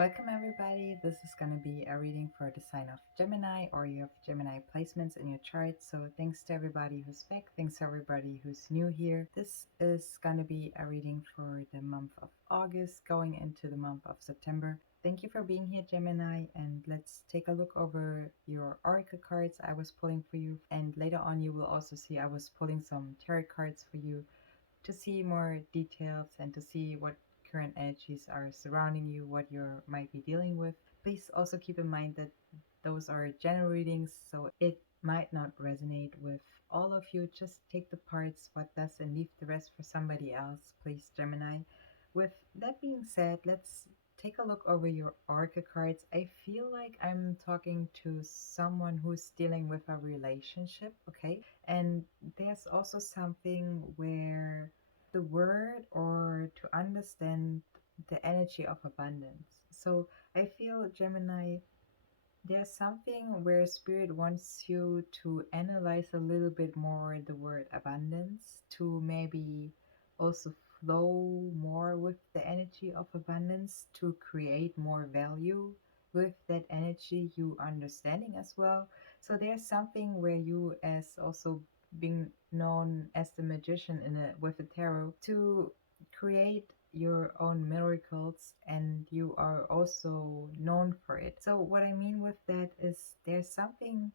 Welcome everybody. This is going to be a reading for the sign of Gemini, or you have Gemini placements in your chart. So thanks to everybody who's back. Thanks to everybody who's new here. This is going to be a reading for the month of August going into the month of September. Thank you for being here, Gemini, and let's take a look over your oracle cards I was pulling for you. And later on you will also see I was pulling some tarot cards for you to see more details and to see what current energies are surrounding you, what you might be dealing with. Please also keep in mind that those are general readings, so it might not resonate with all of you. Just take the parts what does and leave the rest for somebody else, please, Gemini. With that being said, let's take a look over your oracle cards. I feel like I'm talking to someone who's dealing with a relationship, okay? And there's also something where the word or to understand the energy of abundance. So I feel, Gemini, there's something where spirit wants you to analyze a little bit more the word abundance, to maybe also flow more with the energy of abundance, to create more value with that energy, you understanding as well. So there's something where you, as also being known as the magician in a with the tarot, to create your own miracles, and you are also known for it. So what I mean with that is there's something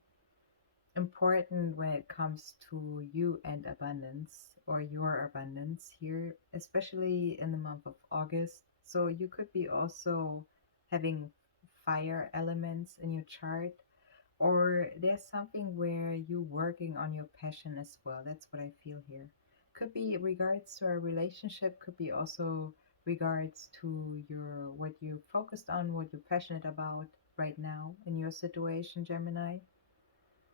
important when it comes to you and abundance, or your abundance here, especially in the month of August. So you could be also having fire elements in your chart, or there's something where you working on your passion as well. That's what I feel here. Could be regards to a relationship, could be also regards to your what you focused on, what you're passionate about right now in your situation, Gemini.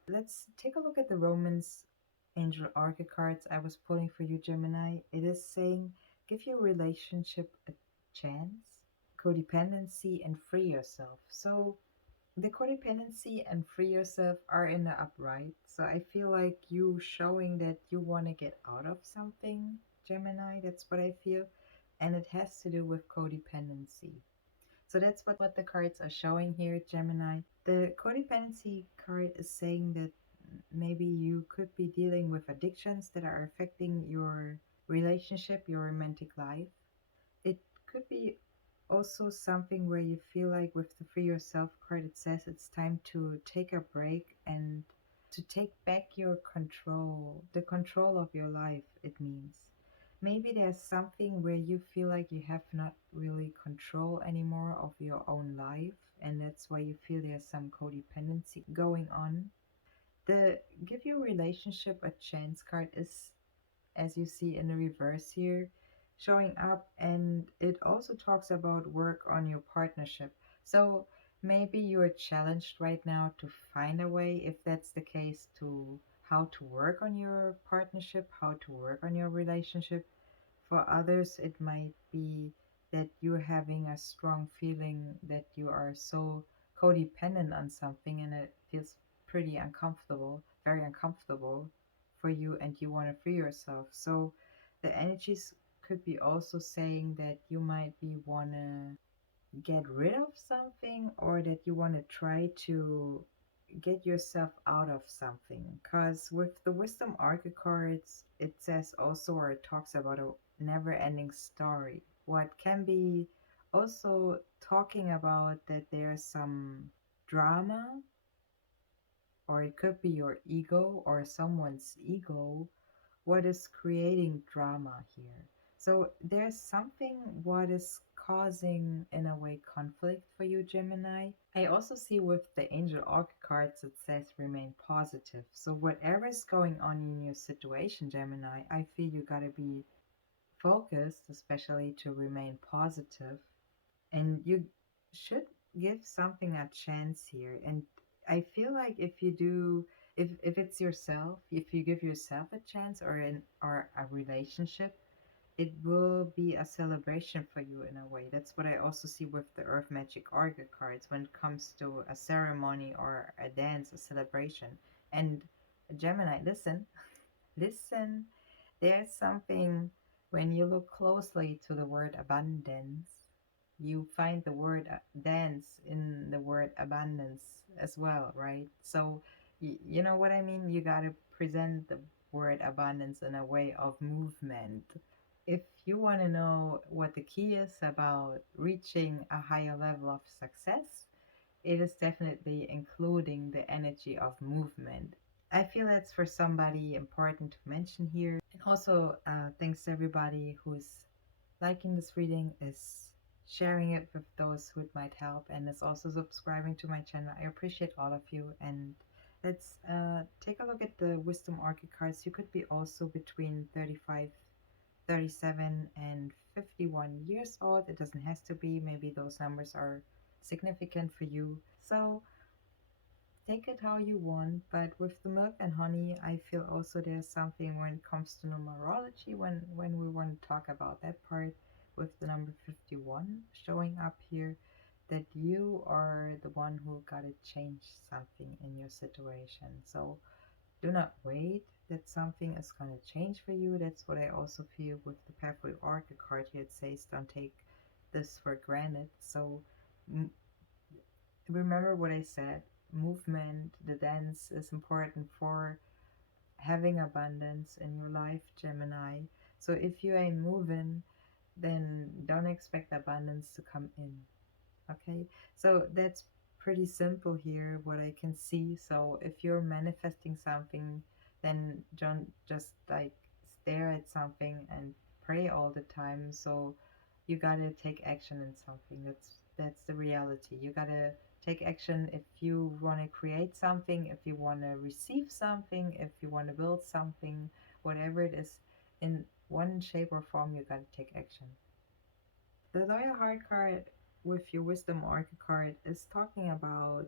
Let's take a look at the Romans angel oracle cards I was pulling for you, Gemini. It is saying give your relationship a chance, codependency, and free yourself. So the codependency and free yourself are in the upright. So I feel like you showing that you want to get out of something, Gemini. That's what I feel. And it has to do with codependency. So that's what the cards are showing here, Gemini. The codependency card is saying that maybe you could be dealing with addictions that are affecting your relationship, your romantic life. It could be also something where you feel like with the free yourself card, it says it's time to take a break and to take back your control, the control of your life, it means. Maybe there's something where you feel like you have not really control anymore of your own life, and that's why you feel there's some codependency going on. The give your relationship a chance card is, as you see in the reverse here, showing up, and it also talks about work on your partnership. So maybe you're challenged right now to find a way, if that's the case, to how to work on your partnership, how to work on your relationship. For others it might be that you're having a strong feeling that you are so codependent on something, and it feels pretty uncomfortable, very uncomfortable for you, and you want to free yourself. So the energies could be also saying that you might be want to get rid of something, or that you want to try to get yourself out of something. Because with the wisdom oracle cards, it says also, or it talks about a never ending story, what can be also talking about that there's some drama, or it could be your ego or someone's ego, what is creating drama here. So there's something what is causing, in a way, conflict for you, Gemini. I also see with the angel oracle cards it says remain positive. So whatever is going on in your situation, Gemini, I feel you gotta be focused, especially to remain positive, and you should give something a chance here. And I feel like if you do, if it's yourself, if you give yourself a chance, or in or a relationship, it will be a celebration for you in a way. That's what I also see with the earth magic oracle cards when it comes to a ceremony or a dance, a celebration. And Gemini, listen, listen, there's something when you look closely to the word abundance, you find the word dance in the word abundance as well, right? So you know what I mean? You got to present the word abundance in a way of movement. If you want to know what the key is about reaching a higher level of success, it is definitely including the energy of movement. I feel that's for somebody important to mention here. And also, thanks to everybody who's liking this reading, is sharing it with those who it might help, and is also subscribing to my channel. I appreciate all of you. And let's take a look at the Wisdom Oracle cards. You could be also between 35, 37, and 51 years old. It doesn't have to be. Maybe those numbers are significant for you. So take it how you want, but with the milk and honey, I feel also there's something when it comes to numerology, when we want to talk about that part, with the number 51 showing up here, that you are the one who got to change something in your situation. So do not wait that something is going to change for you. That's what I also feel with the Pathway Oracle card here. It says don't take this for granted. So remember what I said. Movement, the dance is important for having abundance in your life, Gemini. So if you ain't moving, then don't expect abundance to come in. Okay, so that's pretty simple here, what I can see. So if you're manifesting something, then don't just like stare at something and pray all the time. So you gotta take action in something. That's the reality. You gotta take action if you want to create something, if you want to receive something, if you want to build something, whatever it is, in one shape or form, you gotta take action. The Loyal Heart card with your Wisdom Oracle card is talking about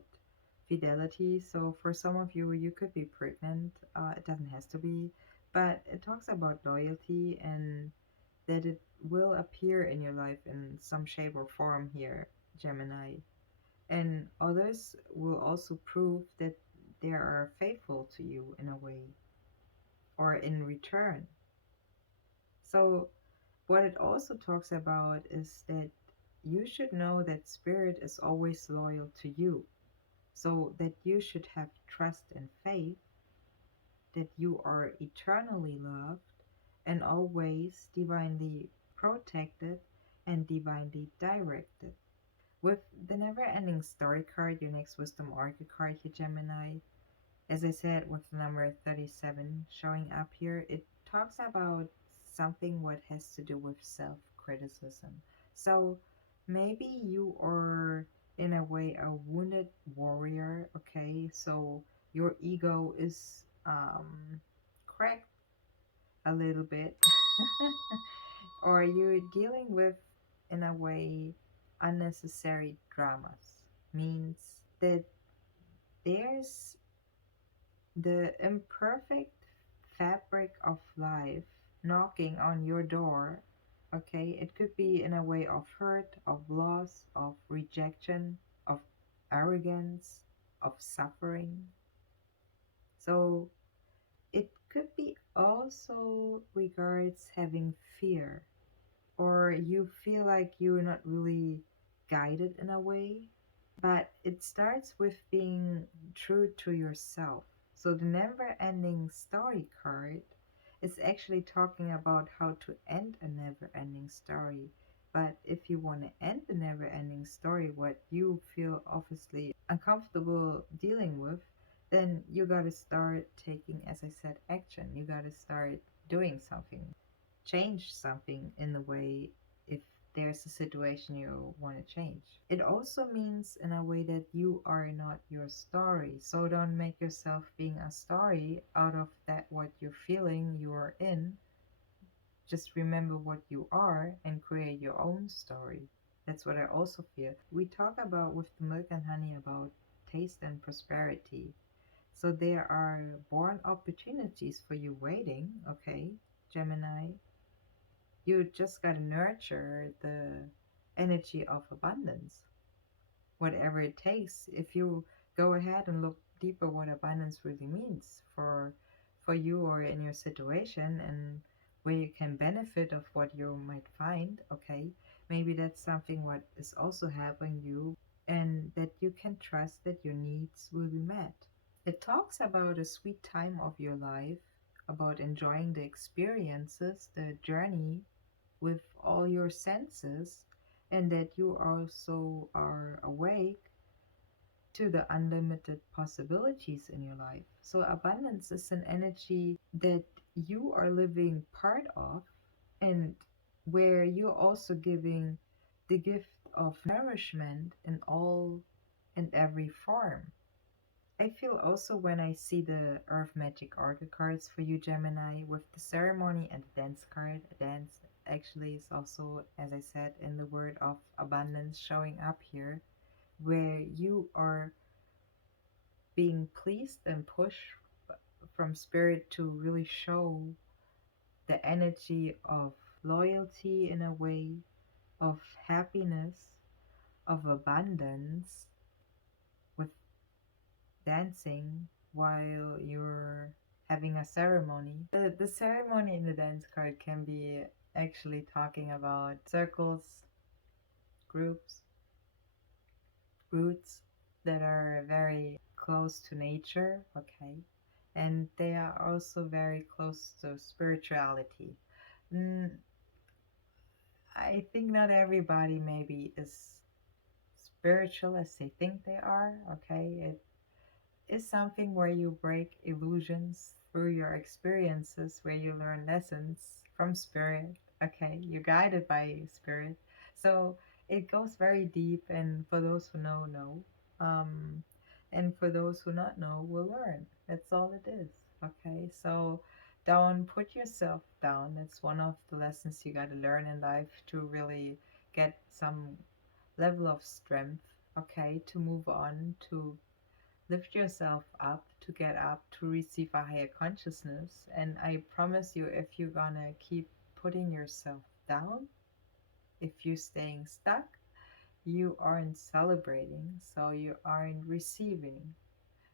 fidelity. So for some of you, you could be pregnant. It doesn't have to be, but it talks about loyalty and that it will appear in your life in some shape or form here, Gemini. And others will also prove that they are faithful to you in a way or in return. So what it also talks about is that you should know that spirit is always loyal to you. So that you should have trust and faith that you are eternally loved and always divinely protected and divinely directed. With the never ending story card, your next wisdom oracle card here, Gemini, as I said, with the number 37 showing up here, it talks about something what has to do with self-criticism. So maybe you are in a way a wounded warrior, okay? So your ego is cracked a little bit, or you're dealing with, in a way, unnecessary dramas. Means that there's the imperfect fabric of life knocking on your door. Okay, it could be in a way of hurt, of loss, of rejection, of arrogance, of suffering. So it could be also regards having fear, or you feel like you're not really guided in a way. But it starts with being true to yourself. So the never ending story card is actually talking about how to end a never ending story. But if you want to end the never ending story, what you feel obviously uncomfortable dealing with, then you got to start taking, as I said, action. You got to start doing something, change something in the way, if there's a situation you want to change. It also means in a way that you are not your story. So don't make yourself being a story out of that what you're feeling you are in. Just remember what you are and create your own story. That's what I also feel. We talk about with the milk and honey about taste and prosperity. So there are born opportunities for you waiting, okay, Gemini? You just got to nurture the energy of abundance, whatever it takes. If you go ahead and look deeper what abundance really means for you or in your situation, and where you can benefit of what you might find, okay, Maybe that's something what is also helping you, and that you can trust that your needs will be met. It talks about a sweet time of your life, about enjoying the experiences, the journey with all your senses, and that you also are awake to the unlimited possibilities in your life. So, abundance is an energy that you are living part of, and where you're also giving the gift of nourishment in all and every form. I feel also when I see the Earth Magic Oracle cards for you, Gemini, with the ceremony and the dance card. A dance actually is also, as I said, in the word of abundance showing up here, where you are being pleased and pushed from spirit to really show the energy of loyalty in a way, of happiness, of abundance with dancing while you're having a ceremony. The ceremony in the dance card can be actually talking about circles, groups, roots that are very close to nature, okay? And they are also very close to spirituality. Mm, I think not everybody maybe is spiritual as they think they are, okay? It is something where you break illusions through your experiences, where you learn lessons from spirit. Okay, you're guided by spirit. So it goes very deep, and for those who know. Um, and for those who not know, will learn. That's all it is. Okay, so don't put yourself down. It's one of the lessons you got to learn in life to really get some level of strength, okay, to move on, to lift yourself up, to get up, to receive a higher consciousness. And I promise you, if you're gonna keep putting yourself down, if you're staying stuck, you aren't celebrating, so you aren't receiving,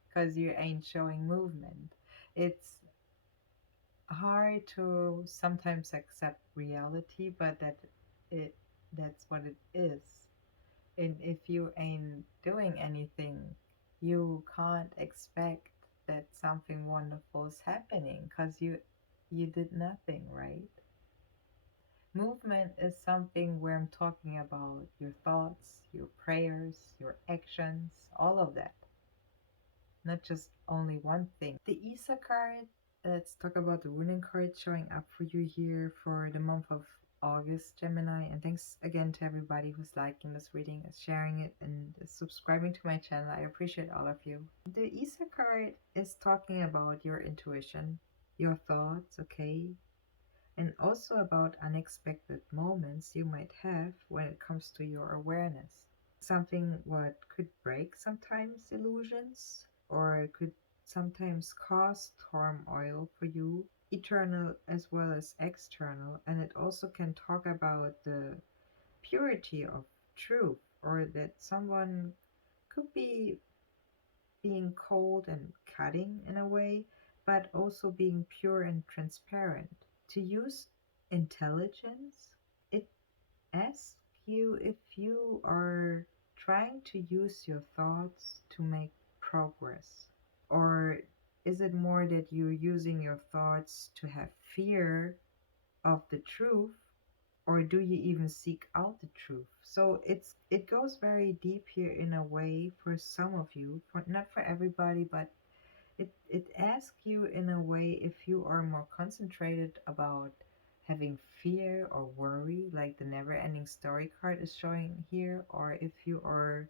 because you ain't showing movement. It's hard to sometimes accept reality, but it that's what it is. And if you ain't doing anything, you can't expect that something wonderful is happening, because you did nothing, right? Movement is something where I'm talking about your thoughts, your prayers, your actions, all of that, not just only one thing. The Isa card, let's talk about the ruling card showing up for you here for the month of August, Gemini. And thanks again to everybody who's liking this reading, is sharing it, and is subscribing to my channel. I appreciate all of you. The Isa card is talking about your intuition, your thoughts, okay? And also about unexpected moments you might have when it comes to your awareness. Something what could break sometimes illusions, or could sometimes cause turmoil for you, eternal as well as external. And it also can talk about the purity of truth, or that someone could be being cold and cutting in a way, but also being pure and transparent. To use intelligence, it asks you if you are trying to use your thoughts to make progress. Or is it more that you're using your thoughts to have fear of the truth? Or do you even seek out the truth? So it goes very deep here in a way for some of you, for not for everybody, but it asks you in a way if you are more concentrated about having fear or worry, like the never ending story card is showing here, or if you are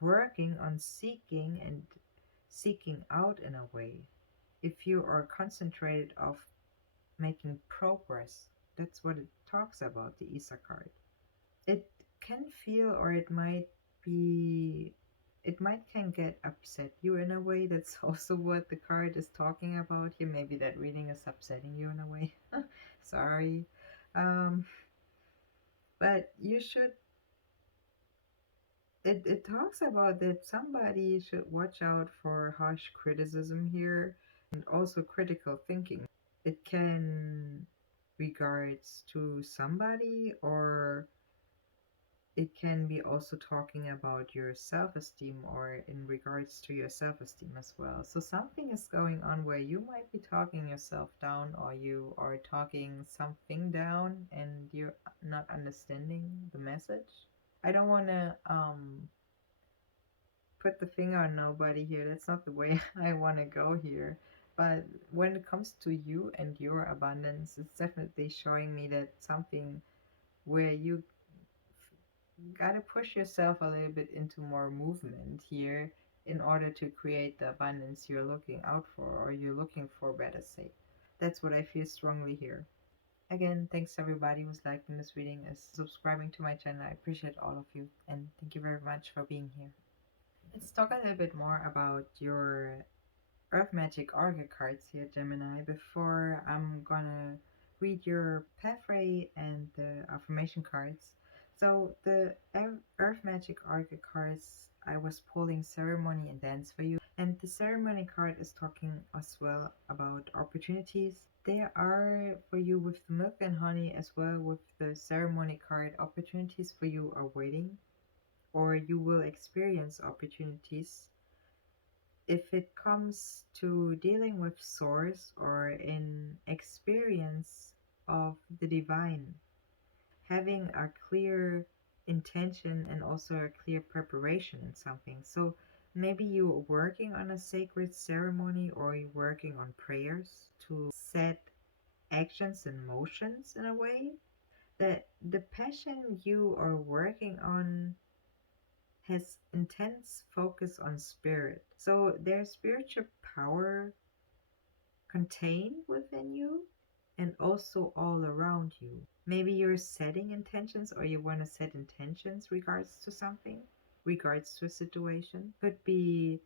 working on seeking and seeking out in a way, if you are concentrated of making progress. That's what it talks about, the Isa card. It can feel, or it might be, it might can get upset you in a way. That's also what the card is talking about here. Maybe that reading is upsetting you in a way. Sorry. um but you should, it talks about that somebody should watch out for harsh criticism here, and also critical thinking. It can regards to somebody, or it can be also talking about your self-esteem or in regards to your self-esteem as well. So something is going on where you might be talking yourself down, or you are talking something down and you're not understanding the message. I don't want to put the finger on nobody here. That's not the way I want to go here. But when it comes to you and your abundance, it's definitely showing me that something where you gotta push yourself a little bit into more movement here in order to create the abundance you're looking out for, or you're looking for, better say. That's what I feel strongly here. Again, thanks to everybody who's liking this reading, is subscribing to my channel. I appreciate all of you, and thank you very much for being here. Let's talk a little bit more about your Earth Magic Oracle cards here, Gemini, before I'm gonna read your pathway and the affirmation cards. So the Earth Magic Oracle cards, I was pulling ceremony and dance for you, and the ceremony card is talking as well about opportunities. There are for you with the milk and honey, as well with the ceremony card, opportunities for you are waiting, or you will experience opportunities if it comes to dealing with source or in experience of the divine, having a clear intention and also a clear preparation in something. So maybe you're working on a sacred ceremony, or you're working on prayers to set actions and motions in a way that the passion you are working on has intense focus on spirit. So there's spiritual power contained within you and also all around you. Maybe you're setting intentions, or you want to set intentions regards to something, regards to a situation. Could be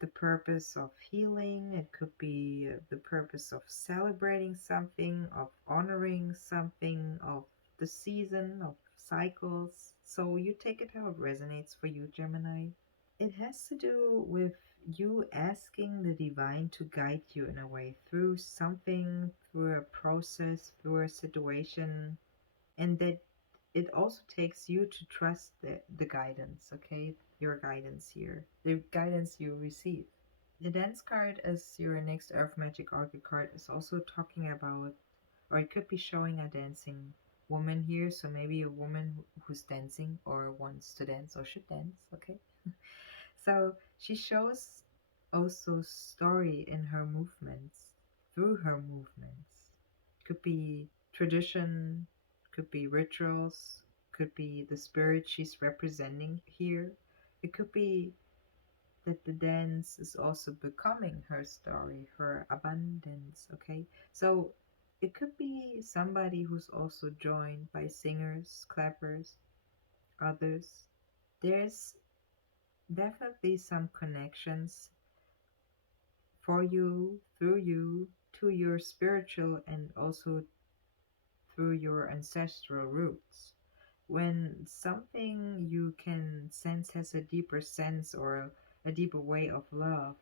the purpose of healing, it could be the purpose of celebrating something, of honoring something, of the season, of cycles. So you take it how it resonates for you, Gemini. It has to do with you asking the divine to guide you in a way through something, through a process, through a situation, and that it also takes you to trust the guidance, okay? Your guidance here, the guidance you receive. The dance card as your next Earth Magic Oracle card is also talking about, or it could be showing a dancing woman here. So maybe a woman who's dancing or wants to dance or should dance, okay? So she shows also story in her movements, through her movements. Could be tradition, could be rituals, could be the spirit she's representing here. It could be that the dance is also becoming her story, her abundance, okay? So it could be somebody who's also joined by singers, clappers, others. There's definitely some connections for you, through you, to your spiritual and also through your ancestral roots. When something you can sense has a deeper sense, or a deeper way of love,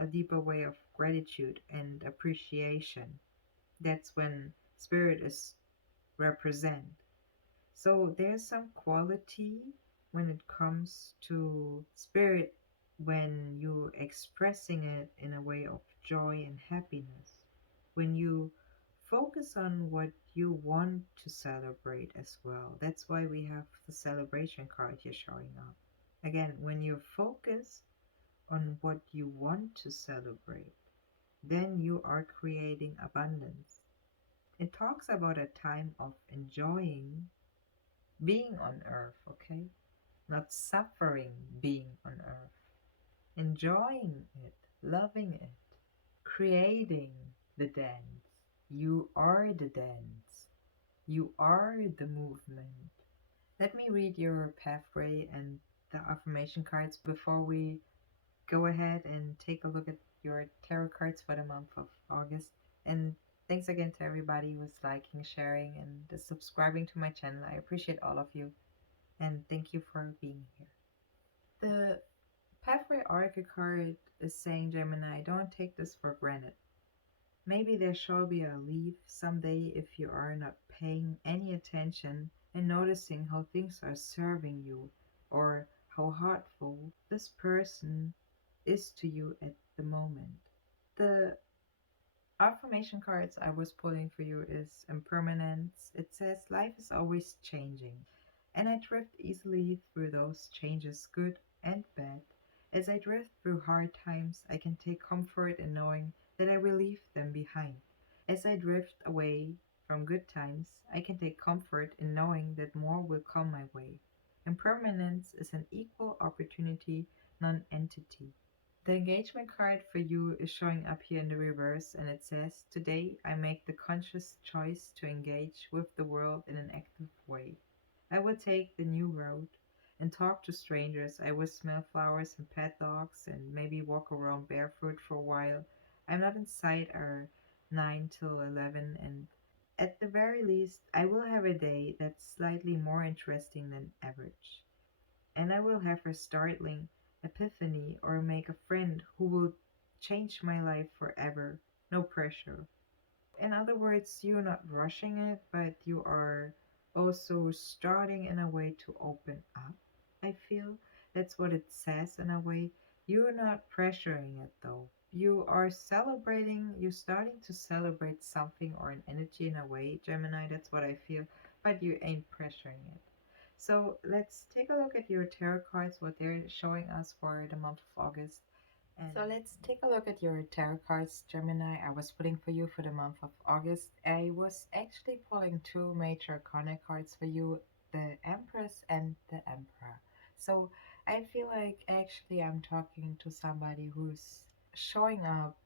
a deeper way of gratitude and appreciation, that's when spirit is represent. So there's some quality when it comes to spirit, when you're expressing it in a way of joy and happiness. When you focus on what you want to celebrate as well. That's why we have the celebration card here showing up. Again, when you focus on what you want to celebrate, then you are creating abundance. It talks about a time of enjoying being on earth, okay? Not suffering being on earth. Enjoying it, loving it, creating the dance. You are the dance. You are the movement. Let me read your pathway and the affirmation cards before we go ahead and take a look at your tarot cards for the month of August. And thanks again to everybody who's liking, sharing, and subscribing to my channel. I appreciate all of you, and thank you for being here. The Pathway Oracle card is saying, Gemini, don't take this for granted. Maybe there shall be a leave someday if you are not paying any attention and noticing how things are serving you or how heartful this person is to you at the moment. The affirmation cards I was pulling for you is impermanence. It says life is always changing, and I drift easily through those changes, good and bad. As I drift through hard times, I can take comfort in knowing that I will leave them behind. As I drift away from good times, I can take comfort in knowing that more will come my way. Impermanence is an equal opportunity non entity. The engagement card for you is showing up here in the reverse, and it says, today I make the conscious choice to engage with the world in an active way. I will take the new road and talk to strangers. I will smell flowers and pet dogs and maybe walk around barefoot for a while. I'm not inside our 9 till 11, and at the very least, I will have a day that's slightly more interesting than average, and I will have a startling epiphany or make a friend who will change my life forever. No pressure. In other words, you're not rushing it, but you are also starting in a way to open up. I feel that's what it says in a way. You're not pressuring it though. You are celebrating, you're starting to celebrate something or an energy in a way, Gemini. That's what I feel, but you ain't pressuring it. So let's take a look at your tarot cards, what they're showing us for the month of August. So let's take a look at your tarot cards, Gemini. I was pulling for you for the month of August. I was actually pulling two major arcana cards for you, the Empress and the Emperor. So I feel like actually I'm talking to somebody who's showing up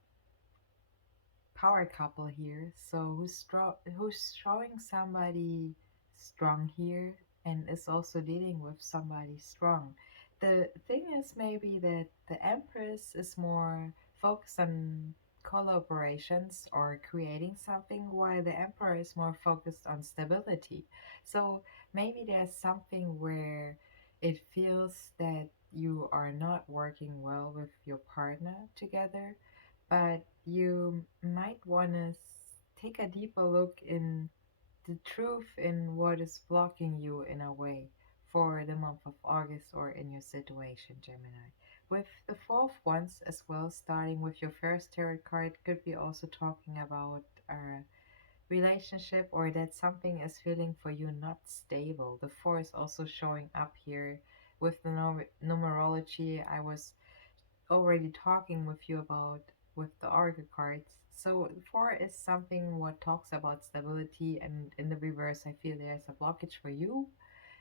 power couple here. So who's showing somebody strong here and is also dealing with somebody strong. The thing is maybe that the Empress is more focused on collaborations or creating something, while the Emperor is more focused on stability. So maybe there's something where it feels that you are not working well with your partner together, but you might want to take a deeper look in the truth in what is blocking you in a way for the month of August or in your situation, Gemini. With the fourth ones as well, starting with your first tarot card, could be also talking about a relationship or that something is feeling for you not stable. The four is also showing up here with the numerology I was already talking with you about with the oracle cards. So four is something what talks about stability, and in the reverse, I feel there's a blockage for you,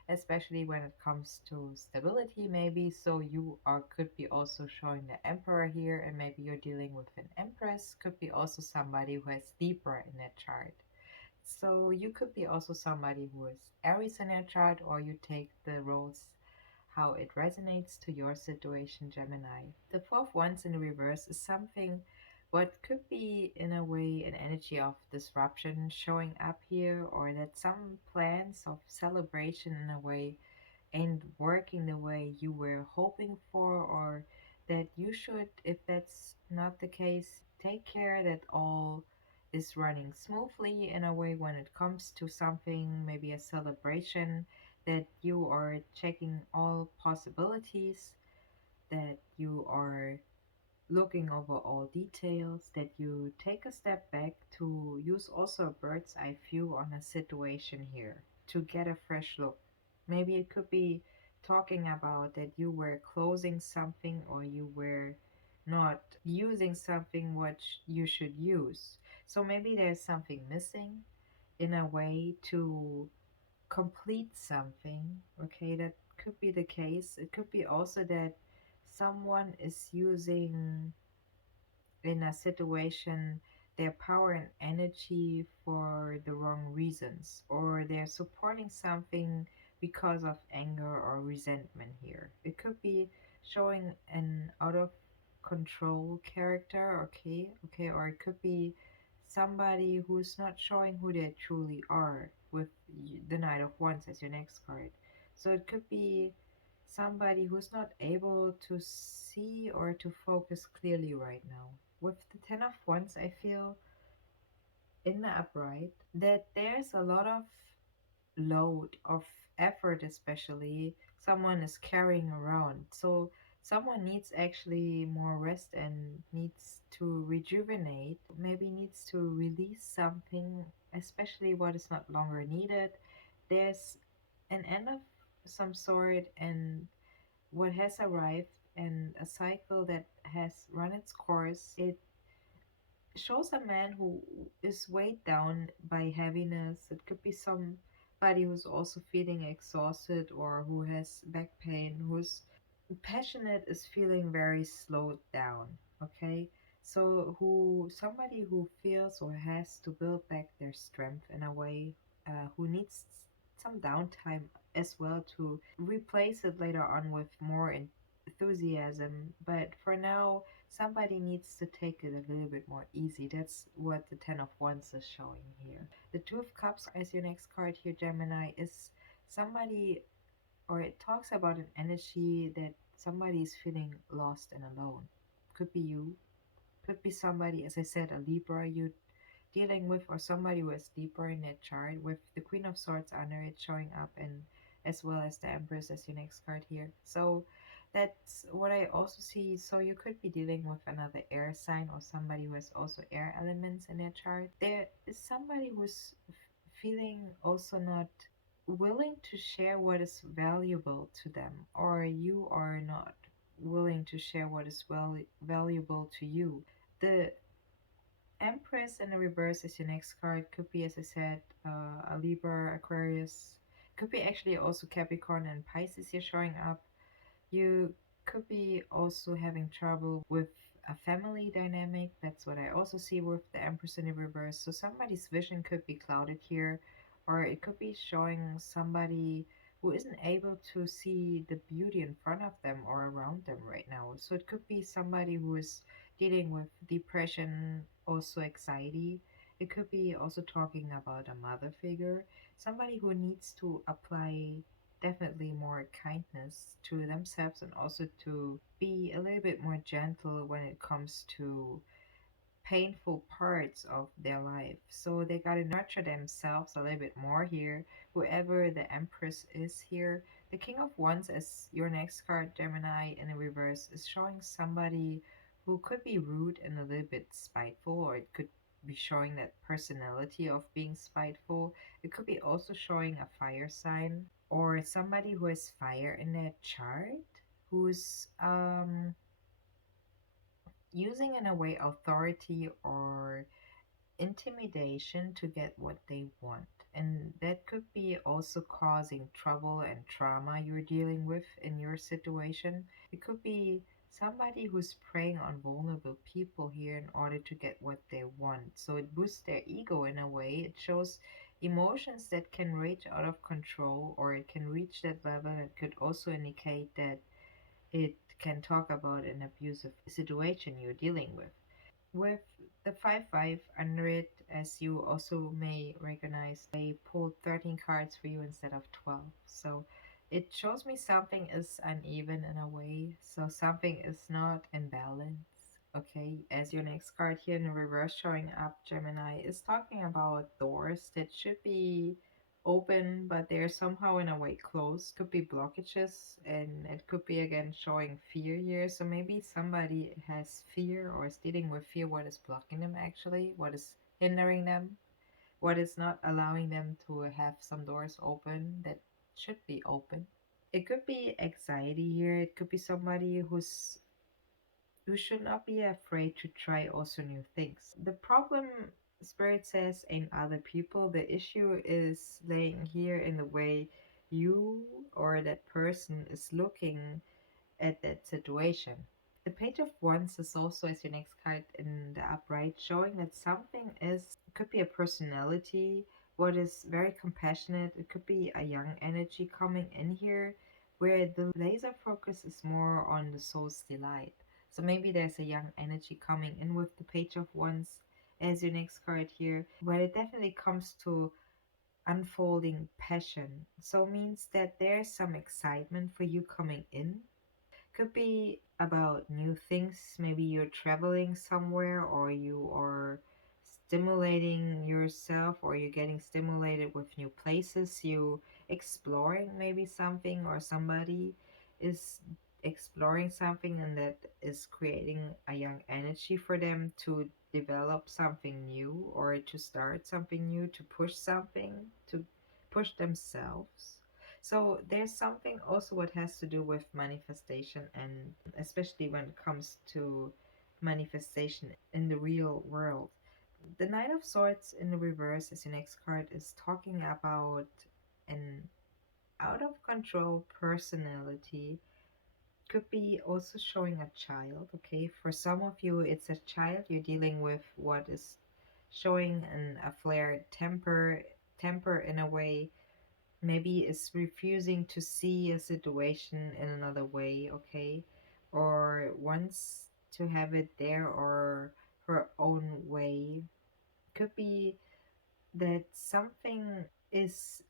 especially when it comes to stability. Maybe so you are could be also showing the emperor here, and maybe you're dealing with an empress. Could be also somebody who has Libra in that chart. So you could be also somebody who is Aries in your chart, or you take the roles how it resonates to your situation, Gemini. The fourth ones in reverse is something what could be in a way an energy of disruption showing up here, or that some plans of celebration in a way and working the way you were hoping for, or that you should, if that's not the case, take care that all is running smoothly in a way when it comes to something, maybe a celebration, that you are checking all possibilities, that you are looking over all details, that you take a step back to use also a bird's eye view on a situation here to get a fresh look. Maybe it could be talking about that you were closing something or you were not using something which you should use. So maybe there's something missing in a way to complete something. Okay, that could be the case. It could be also that someone is using in a situation their power and energy for the wrong reasons, or they're supporting something because of anger or resentment here. It could be showing an out of control character, okay, or it could be somebody who's not showing who they truly are with the Knight of Wands as your next card. So it could be somebody who's not able to see or to focus clearly right now. With the Ten of Wands, I feel in the upright that there's a lot of load of effort, especially someone is carrying around. So someone needs actually more rest and needs to rejuvenate, maybe needs to release something, especially what is not longer needed. There's an end of some sort, and what has arrived, and a cycle that has run its course. It shows a man who is weighed down by heaviness. It could be somebody who's also feeling exhausted or who has back pain, who's passionate, is feeling very slowed down. Okay, so who somebody who feels or has to build back their strength in a way, who needs some downtime as well to replace it later on with more enthusiasm. But for now, somebody needs to take it a little bit more easy. That's what the Ten of Wands is showing here. The Two of Cups as your next card here, Gemini, is somebody, or it talks about an energy that somebody is feeling lost and alone. Could be you, could be somebody, as I said, a Libra you dealing with, or somebody who is deeper in their chart, with the Queen of Swords under it showing up, and as well as the Empress as your next card here. So that's what I also see. So you could be dealing with another air sign, or somebody who has also air elements in their chart. There is somebody who's feeling also not willing to share what is valuable to them, or you are not willing to share what is valuable to you. The Empress in the reverse is your next card. Could be, as I said, a Libra, Aquarius. Could be actually also Capricorn and Pisces here showing up. You could be also having trouble with a family dynamic. That's what I also see with the Empress in the reverse. So somebody's vision could be clouded here, or it could be showing somebody who isn't able to see the beauty in front of them or around them right now. So it could be somebody who is dealing with depression, also anxiety. It could be also talking about a mother figure, somebody who needs to apply definitely more kindness to themselves, and also to be a little bit more gentle when it comes to painful parts of their life. So they got to nurture themselves a little bit more here. Whoever the Empress is here, the King of Wands as your next card, Gemini, in the reverse, is showing somebody who could be rude and a little bit spiteful, or it could be showing that personality of being spiteful. It could be also showing a fire sign, or somebody who has fire in their chart, who's using in a way authority or intimidation to get what they want. And that could be also causing trouble and trauma you're dealing with in your situation. It could be somebody who's preying on vulnerable people here in order to get what they want. So it boosts their ego in a way. It shows emotions that can rage out of control, or it can reach that level. It could also indicate that it can talk about an abusive situation you're dealing with. With the 5-5 under it, as you also may recognize, I pulled 13 cards for you instead of 12. So it shows me something is uneven in a way. So something is not in balance. Okay, as your next card here in the reverse showing up, Gemini, is talking about doors that should be open, but they're somehow in a way closed. Could be blockages, and it could be again showing fear here. So maybe somebody has fear or is dealing with fear. What is blocking them actually? What is hindering them? What is not allowing them to have some doors open that should be open? It could be anxiety here. It could be somebody who should not be afraid to try also new things. The problem, Spirit says, ain't other people. The issue is laying here in the way you or that person is looking at that situation. The Page of Wands is also as your next card in the upright, showing that something is, could be a personality, what is very compassionate. It could be a young energy coming in here, where the laser focus is more on the soul's delight. So maybe there's a young energy coming in with the Page of Wands as your next card here, where it definitely comes to unfolding passion. So means that there's some excitement for you coming in. Could be about new things. Maybe you're traveling somewhere, or you are stimulating yourself, or you're getting stimulated with new places, you exploring maybe something, or somebody is exploring something, and that is creating a young energy for them to develop something new, or to start something new, to push something, to push themselves. So there's something also what has to do with manifestation, and especially when it comes to manifestation in the real world. The Knight of Swords in the reverse as your next card is talking about an out of control personality. Could be also showing a child, okay? For some of you, it's a child you're dealing with, what is showing a flared temper in a way, maybe is refusing to see a situation in another way, okay? Or wants to have it there or her own way. Could be that something is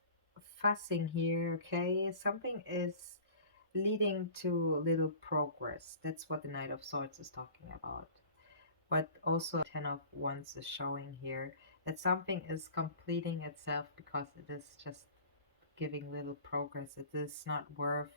fussing here, okay? Something is leading to little progress. That's what the Knight of Swords is talking about. But also Ten of Wands is showing here that something is completing itself because it is just giving little progress. It is not worth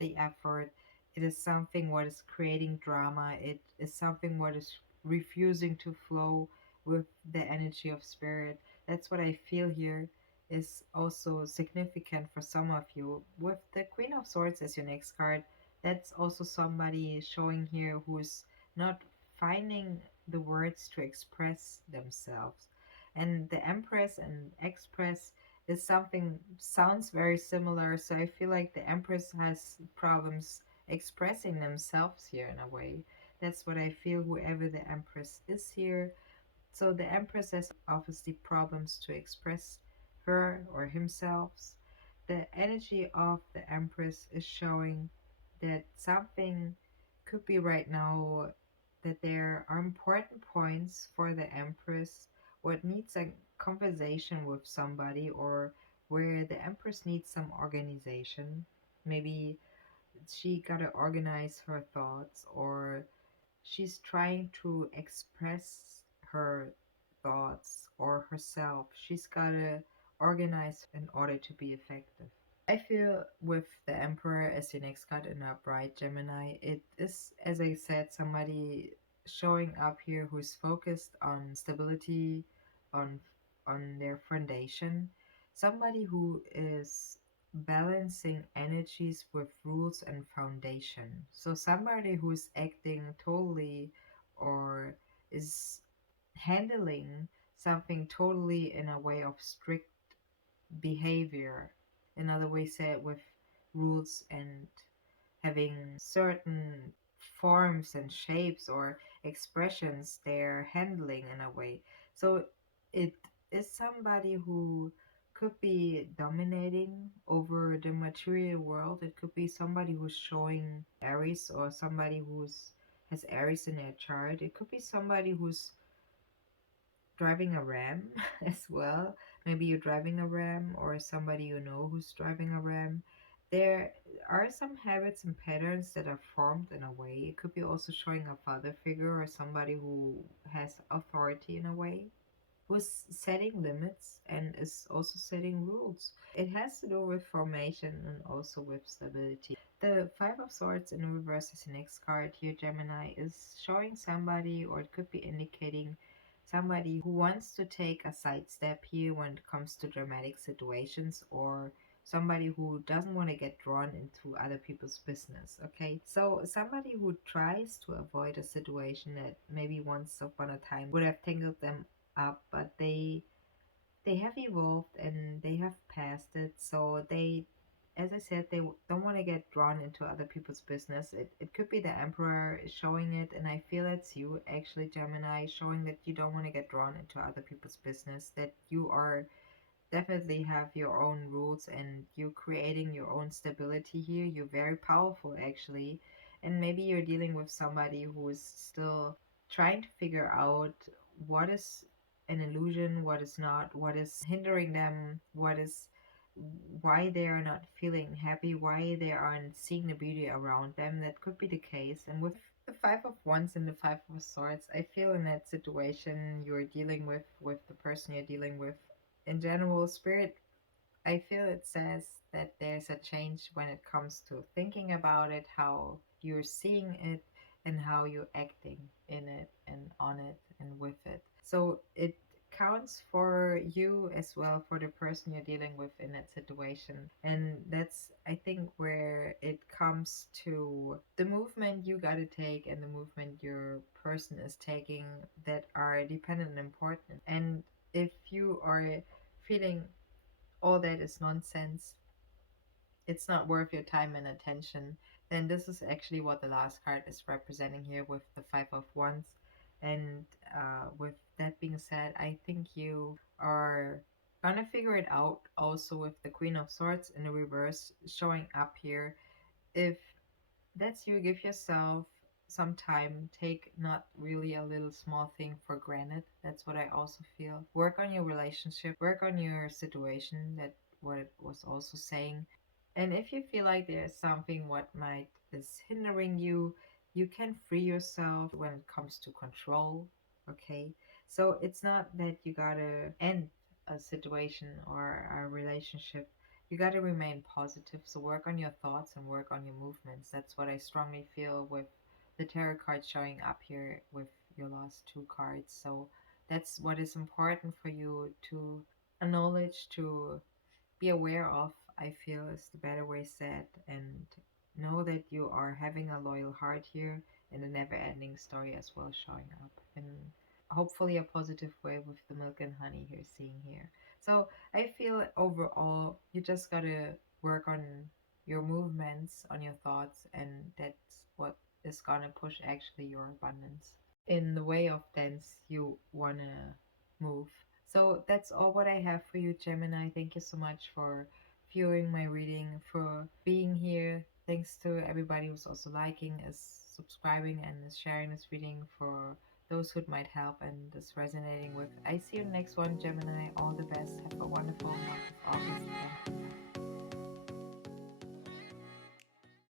the effort. It is something what is creating drama. It is something what is refusing to flow with the energy of spirit. That's what I feel here is also significant for some of you. With the Queen of Swords as your next card, that's also somebody showing here who's not finding the words to express themselves. And the Empress and Express is something sounds very similar. So I feel like the Empress has problems expressing themselves here in a way. That's what I feel, whoever the Empress is here. So the Empress has obviously problems to express her or himself. The energy of the Empress is showing that something could be right now, that there are important points for the Empress, what needs a conversation with somebody, or where the Empress needs some organization. Maybe she gotta organize her thoughts, or she's trying to express her thoughts or herself. She's gotta organize in order to be effective. I feel with the Emperor as your next card in upright Gemini, it is, as I said, somebody showing up here who's focused on stability, on their foundation, somebody who is balancing energies with rules and foundation. So somebody who's acting totally, or is handling something totally in a way of strict behavior. Another way said with rules and having certain forms and shapes or expressions they're handling in a way. So it is somebody who could be dominating over the material world. It could be somebody who's showing Aries, or somebody who's has Aries in their chart. It could be somebody who's driving a Ram as well. Maybe you're driving a Ram, or somebody you know who's driving a Ram. There are some habits and patterns that are formed in a way. It could be also showing a father figure, or somebody who has authority in a way, who's setting limits and is also setting rules. It has to do with formation and also with stability. The Five of Swords in reverse is the next card here, Gemini, is showing somebody, or it could be indicating somebody who wants to take a sidestep here when it comes to dramatic situations, or somebody who doesn't want to get drawn into other people's business. Okay, so somebody who tries to avoid a situation that maybe once upon a time would have tangled them up, but they have evolved and they have passed it. So they, as I said, they don't want to get drawn into other people's business. It could be the Emperor showing it, and I feel it's you actually, Gemini, showing that you don't want to get drawn into other people's business, that you are definitely have your own rules and you're creating your own stability here. You're very powerful actually. And maybe you're dealing with somebody who is still trying to figure out what is an illusion, what is not, what is hindering them, what is why they are not feeling happy, why they aren't seeing the beauty around them. That could be the case. And with The Five of Wands and the Five of Swords, I feel in that situation you're dealing with the person you're dealing with. In general, Spirit, I feel it says that there's a change when it comes to thinking about it, how you're seeing it, and how you're acting in it and on it and with it. So it counts for you as well, for the person you're dealing with in that situation. And that's, I think, where it comes to the movement you got to take and the movement your person is taking that are dependent and important. And if you are feeling all that is nonsense, it's not worth your time and attention, then this is actually what the last card is representing here with the Five of Wands. And with that being said, I think you are gonna figure it out also with the Queen of Swords in the reverse showing up here. If that's you, give yourself some time. Take not really a little small thing for granted. That's what I also feel. Work on your relationship, work on your situation. That what it was also saying. And if you feel like there's something what might is hindering you, you can free yourself when it comes to control. Okay. So it's not that you gotta end a situation or a relationship. You got to remain positive. So work on your thoughts and work on your movements. That's what I strongly feel with the tarot card showing up here with your last two cards. So that's what is important for you to acknowledge, to be aware of, I feel is the better way said, and know that you are having a loyal heart here in a never ending story as well showing up. And hopefully a positive way with the milk and honey you're seeing here. So I feel overall you just gotta work on your movements, on your thoughts, and that's what is gonna push actually your abundance in the way of dance you wanna move. So that's all what I have for you, Gemini. Thank you so much for viewing my reading, for being here. Thanks to everybody who's also liking, is subscribing, and is sharing this reading for those who it might help and is resonating with. I see you next one, Gemini. All the best.